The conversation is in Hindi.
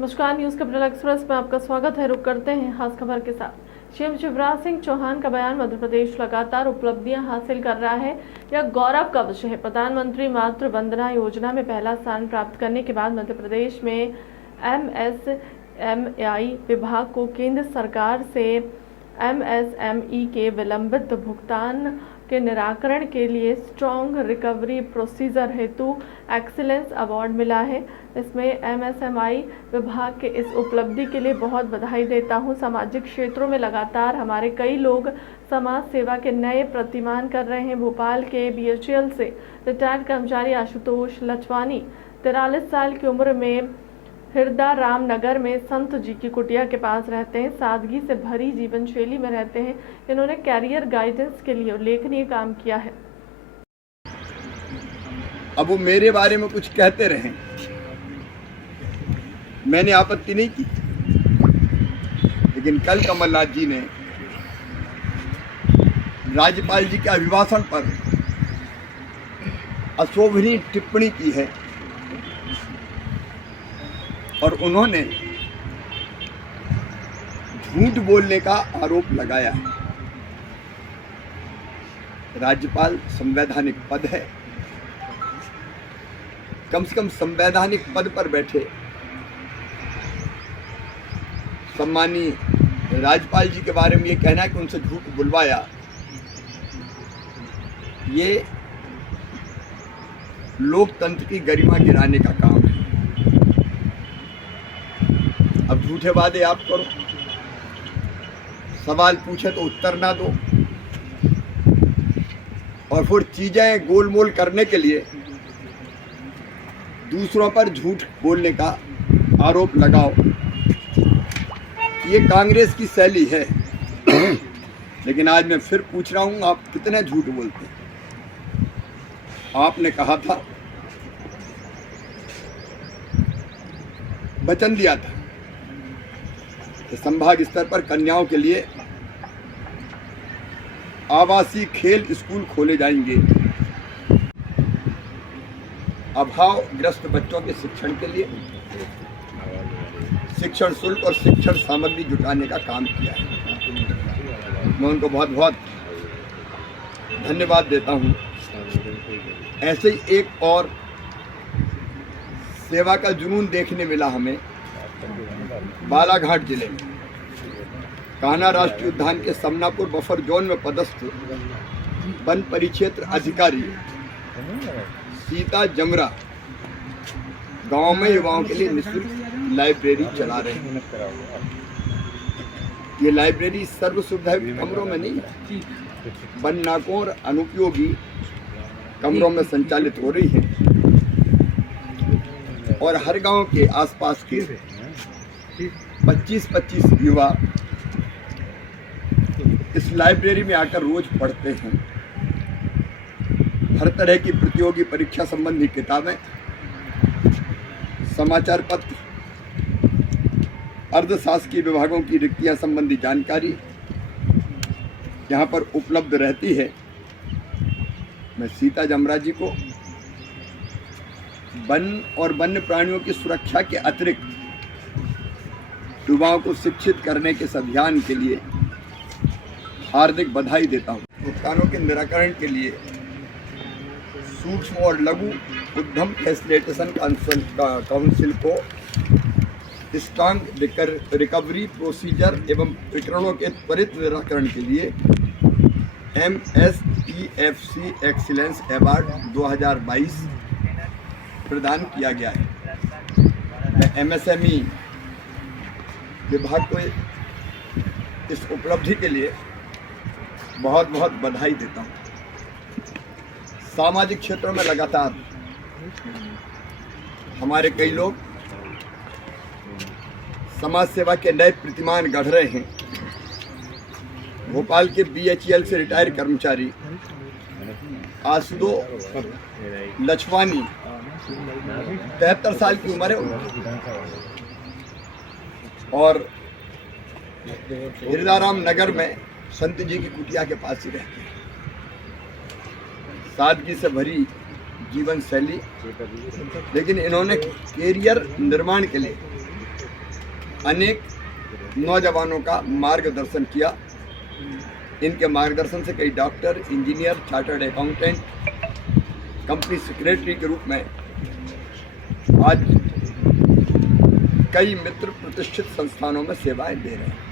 नमस्कार, न्यूज कैपिटल एक्सप्रेस में आपका स्वागत है। रुक करते हैं खास खबर के साथ। सीएम शिवराज सिंह चौहान का बयान, मध्य प्रदेश लगातार उपलब्धियां हासिल कर रहा है, यह गौरव का विषय है। प्रधानमंत्री मातृ वंदना योजना में पहला स्थान प्राप्त करने के बाद मध्य प्रदेश में एमएसएमई विभाग को केंद्र सरकार से एमएसएमई के विलंबित भुगतान के निराकरण के लिए स्ट्रॉन्ग रिकवरी प्रोसीजर हेतु एक्सीलेंस अवार्ड मिला है। इसमें एमएसएमई विभाग के इस उपलब्धि के लिए बहुत बधाई देता हूं। सामाजिक क्षेत्रों में लगातार हमारे कई लोग समाज सेवा के नए प्रतिमान कर रहे हैं। भोपाल के बीएचईएल से रिटायर्ड कर्मचारी आशुतोष लचवानी 43 साल की उम्र में हृदय राम नगर में संत जी की कुटिया के पास रहते हैं। सादगी से भरी जीवन शैली में रहते हैं। इन्होंने कैरियर गाइडेंस के लिए उल्लेखनीय काम किया है। अब वो मेरे बारे में कुछ कहते रहे, मैंने आपत्ति नहीं की, लेकिन कल कमलनाथ जी ने राज्यपाल जी के अभिभाषण पर अशोभनीय टिप्पणी की है और उन्होंने झूठ बोलने का आरोप लगाया है। राज्यपाल संवैधानिक पद है, कम से कम संवैधानिक पद पर बैठे सम्मानीय राज्यपाल जी के बारे में ये कहना है कि उनसे झूठ बुलवाया, ये लोकतंत्र की गरिमा गिराने का काम है। अब झूठे वादे आप करो, सवाल पूछे तो उत्तर ना दो, और फिर चीजें गोलमोल करने के लिए दूसरों पर झूठ बोलने का आरोप लगाओ। ये कांग्रेस की शैली है। लेकिन आज मैं फिर पूछ रहा हूं, आप कितने झूठ बोलते हैं? आपने कहा था, वचन दिया था कि संभाग स्तर पर कन्याओं के लिए आवासीय खेल स्कूल खोले जाएंगे। अभावग्रस्त बच्चों के शिक्षण के लिए शिक्षण शुल्क और शिक्षण सामग्री जुटाने का काम किया है। मैं उनको बहुत बहुत धन्यवाद देता हूं। ऐसे ही एक और सेवा का जुनून देखने मिला हमें बालाघाट जिले में। कान्हा राष्ट्रीय उद्यान के समनापुर बफर जोन में पदस्थ वन परिक्षेत्र अधिकारी सीता जमरा गांव में युवाओं के लिए निःशुल्क लाइब्रेरी चला रहे हैं। ये लाइब्रेरी सर्व सुविधा कमरों में नहीं, वन नाकों और अनुपयोगी कमरों में संचालित हो रही है और हर गांव के आसपास के 25-25 युवा इस लाइब्रेरी में आकर रोज पढ़ते हैं। हर तरह की प्रतियोगी परीक्षा संबंधी किताबें, समाचार पत्र, अर्धशासकीय विभागों की रिक्तियां संबंधी जानकारी यहाँ पर उपलब्ध रहती है। मैं सीता जमरा जी को वन और वन्य प्राणियों की सुरक्षा के अतिरिक्त युवाओं को शिक्षित करने के इस अभियान के लिए हार्दिक बधाई देता हूँ। भुगतानों के निराकरण के लिए सूक्ष्म और लघु उद्यम फैसिलिटेशन काउंसिल को स्ट्रॉन्ग रिकवरी प्रोसीजर एवं प्रकरणों के त्वरित निराकरण के लिए MSEFC एक्सीलेंस अवार्ड 2022 प्रदान किया गया है। मैं MSME विभाग को इस उपलब्धि के लिए बहुत बहुत बधाई देता हूँ। सामाजिक क्षेत्रों में लगातार हमारे कई लोग समाज सेवा के नए प्रतिमान गढ़ रहे हैं। भोपाल के बीएचईएल से रिटायर्ड कर्मचारी आशुतोष लचवानी 73 साल की उम्र है उनकी, और हृदय राम नगर में संत जी की कुटिया के पास ही रहते हैं। सादगी से भरी जीवन शैली, लेकिन इन्होंने कैरियर निर्माण के लिए अनेक नौजवानों का मार्गदर्शन किया। इनके मार्गदर्शन से कई doctor, engineer, chartered accountant, company secretary के रूप में आज कई मित्र प्रतिष्ठित संस्थानों में सेवाएं दे रहे हैं।